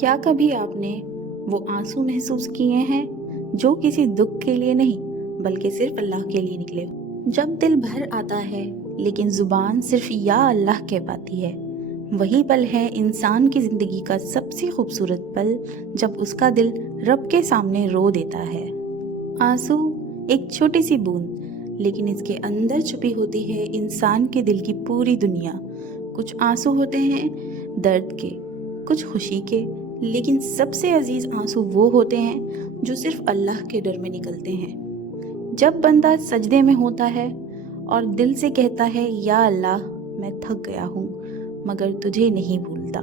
کیا کبھی آپ نے وہ آنسو محسوس کیے ہیں جو کسی دکھ کے لیے نہیں بلکہ صرف اللہ کے لیے نکلے ہو؟ جب دل بھر آتا ہے لیکن زبان صرف یا اللہ کہہ پاتی ہے، وہی پل ہے انسان کی زندگی کا سب سے خوبصورت پل، جب اس کا دل رب کے سامنے رو دیتا ہے۔ آنسو ایک چھوٹی سی بوند، لیکن اس کے اندر چھپی ہوتی ہے انسان کے دل کی پوری دنیا۔ کچھ آنسو ہوتے ہیں درد کے، کچھ خوشی کے، لیکن سب سے عزیز آنسو وہ ہوتے ہیں جو صرف اللہ کے ڈر میں نکلتے ہیں۔ جب بندہ سجدے میں ہوتا ہے اور دل سے کہتا ہے یا اللہ میں تھک گیا ہوں مگر تجھے نہیں بھولتا،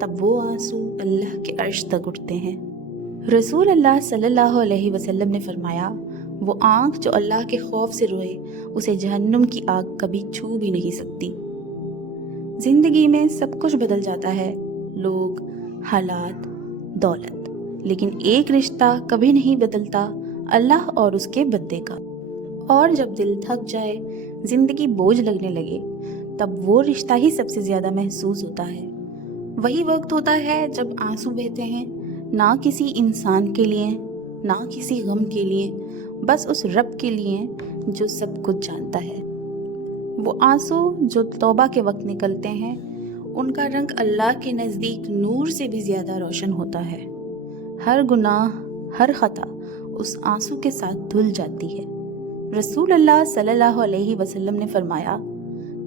تب وہ آنسو اللہ کے عرش تک اٹھتے ہیں۔ رسول اللہ صلی اللہ علیہ وسلم نے فرمایا، وہ آنکھ جو اللہ کے خوف سے روئے اسے جہنم کی آگ کبھی چھو بھی نہیں سکتی۔ زندگی میں سب کچھ بدل جاتا ہے، لوگ، حالات، دولت، لیکن ایک رشتہ کبھی نہیں بدلتا، اللہ اور اس کے بندے کا۔ اور جب دل تھک جائے، زندگی بوجھ لگنے لگے، تب وہ رشتہ ہی سب سے زیادہ محسوس ہوتا ہے۔ وہی وقت ہوتا ہے جب آنسو بہتے ہیں، نہ کسی انسان کے لیے، نہ کسی غم کے لیے، بس اس رب کے لیے جو سب کچھ جانتا ہے۔ وہ آنسو جو توبہ کے وقت نکلتے ہیں، ان کا رنگ اللہ کے نزدیک نور سے بھی زیادہ روشن ہوتا ہے۔ ہر گناہ، ہر خطا اس آنسو کے ساتھ دھل جاتی ہے۔ رسول اللہ صلی اللہ علیہ وسلم نے فرمایا،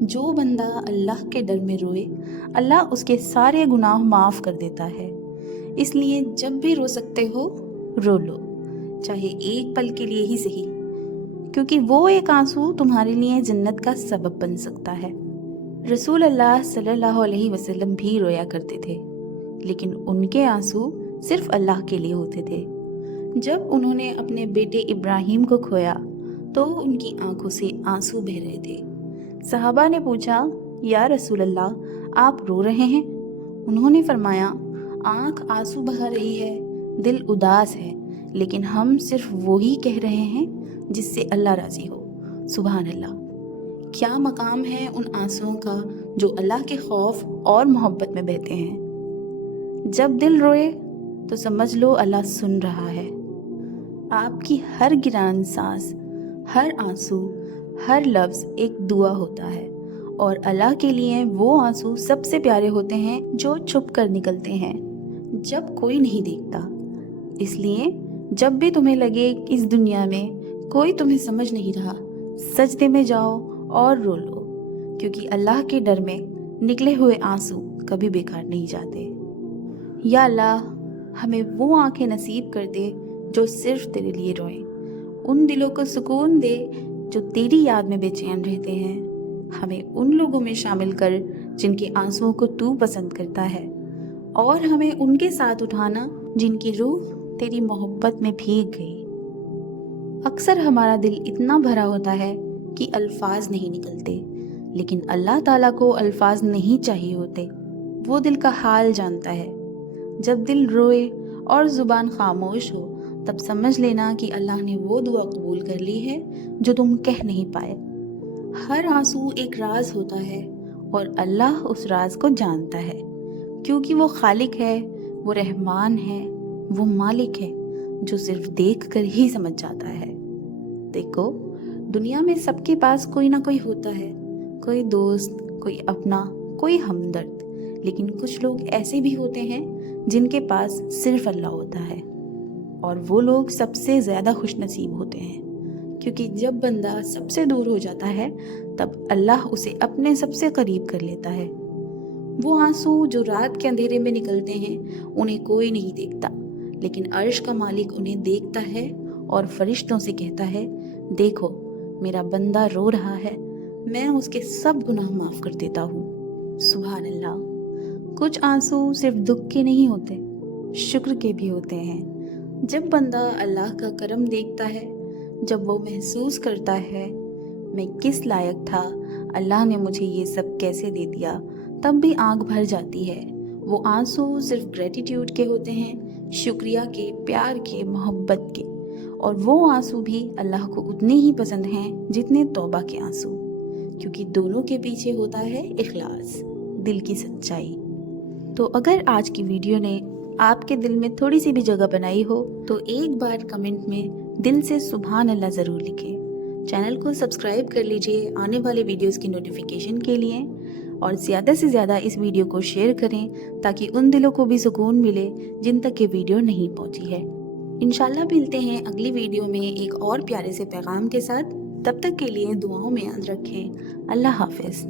جو بندہ اللہ کے ڈر میں روئے، اللہ اس کے سارے گناہ معاف کر دیتا ہے۔ اس لیے جب بھی رو سکتے ہو، رو لو، چاہے ایک پل کے لیے ہی صحیح، کیونکہ وہ ایک آنسو تمہارے لیے جنت کا سبب بن سکتا ہے۔ رسول اللہ صلی اللہ علیہ وسلم بھی رویا کرتے تھے، لیکن ان کے آنسو صرف اللہ کے لیے ہوتے تھے۔ جب انہوں نے اپنے بیٹے ابراہیم کو کھویا تو ان کی آنکھوں سے آنسو بہہ رہے تھے۔ صحابہ نے پوچھا، یا رسول اللہ آپ رو رہے ہیں؟ انہوں نے فرمایا، آنکھ آنسو بہا رہی ہے، دل اداس ہے، لیکن ہم صرف وہی کہہ رہے ہیں جس سے اللہ راضی ہو۔ سبحان اللہ! کیا مقام ہے ان آنسوؤں کا جو اللہ کے خوف اور محبت میں بہتے ہیں۔ جب دل روئے تو سمجھ لو اللہ سن رہا ہے۔ آپ کی ہر گران سانس، ہر آنسو، ہر لفظ ایک دعا ہوتا ہے، اور اللہ کے لیے وہ آنسو سب سے پیارے ہوتے ہیں جو چھپ کر نکلتے ہیں جب کوئی نہیں دیکھتا۔ اس لیے جب بھی تمہیں لگے اس دنیا میں کوئی تمہیں سمجھ نہیں رہا، سجدے میں جاؤ اور رو لو، کیونکہ اللہ کے ڈر میں نکلے ہوئے آنسو کبھی بیکار نہیں جاتے۔ یا اللہ ہمیں وہ آنکھیں نصیب کر دے جو صرف تیرے لیے روئیں، ان دلوں کو سکون دے جو تیری یاد میں بے چین رہتے ہیں۔ ہمیں ان لوگوں میں شامل کر جن کے آنسوؤں کو تو پسند کرتا ہے، اور ہمیں ان کے ساتھ اٹھانا جن کی روح تیری محبت میں بھیگ گئی۔ اکثر ہمارا دل اتنا بھرا ہوتا ہے کہ الفاظ نہیں نکلتے، لیکن اللہ تعالیٰ کو الفاظ نہیں چاہیے ہوتے، وہ دل کا حال جانتا ہے۔ جب دل روئے اور زبان خاموش ہو، تب سمجھ لینا کہ اللہ نے وہ دعا قبول کر لی ہے جو تم کہہ نہیں پائے۔ ہر آنسو ایک راز ہوتا ہے، اور اللہ اس راز کو جانتا ہے، کیونکہ وہ خالق ہے، وہ رحمان ہے، وہ مالک ہے جو صرف دیکھ کر ہی سمجھ جاتا ہے۔ دیکھو، دنیا میں سب کے پاس کوئی نہ کوئی ہوتا ہے، کوئی دوست، کوئی اپنا، کوئی ہمدرد، لیکن کچھ لوگ ایسے بھی ہوتے ہیں جن کے پاس صرف اللہ ہوتا ہے، اور وہ لوگ سب سے زیادہ خوش نصیب ہوتے ہیں، کیونکہ جب بندہ سب سے دور ہو جاتا ہے تب اللہ اسے اپنے سب سے قریب کر لیتا ہے۔ وہ آنسو جو رات کے اندھیرے میں نکلتے ہیں انہیں کوئی نہیں دیکھتا، لیکن عرش کا مالک انہیں دیکھتا ہے اور فرشتوں سے کہتا ہے، دیکھو میرا بندہ رو رہا ہے، میں اس کے سب گناہ معاف کر دیتا ہوں۔ سبحان اللہ! کچھ آنسو صرف دکھ کے نہیں ہوتے، شکر کے بھی ہوتے ہیں۔ جب بندہ اللہ کا کرم دیکھتا ہے، جب وہ محسوس کرتا ہے میں کس لائق تھا، اللہ نے مجھے یہ سب کیسے دے دیا، تب بھی آنکھ بھر جاتی ہے۔ وہ آنسو صرف گریٹیٹیوڈ کے ہوتے ہیں، شکریہ کے، پیار کے، محبت کے، اور وہ آنسو بھی اللہ کو اتنے ہی پسند ہیں جتنے توبہ کے آنسو، کیونکہ دونوں کے پیچھے ہوتا ہے اخلاص، دل کی سچائی۔ تو اگر آج کی ویڈیو نے آپ کے دل میں تھوڑی سی بھی جگہ بنائی ہو تو ایک بار کمنٹ میں دل سے سبحان اللہ ضرور لکھیں۔ چینل کو سبسکرائب کر لیجئے آنے والی ویڈیوز کی نوٹیفیکیشن کے لیے، اور زیادہ سے زیادہ اس ویڈیو کو شیئر کریں تاکہ ان دلوں کو بھی سکون ملے جن تک یہ ویڈیو نہیں پہنچی ہے۔ انشاءاللہ ملتے ہیں اگلی ویڈیو میں ایک اور پیارے سے پیغام کے ساتھ۔ تب تک کے لیے دعاؤں میں یاد رکھیں۔ اللہ حافظ۔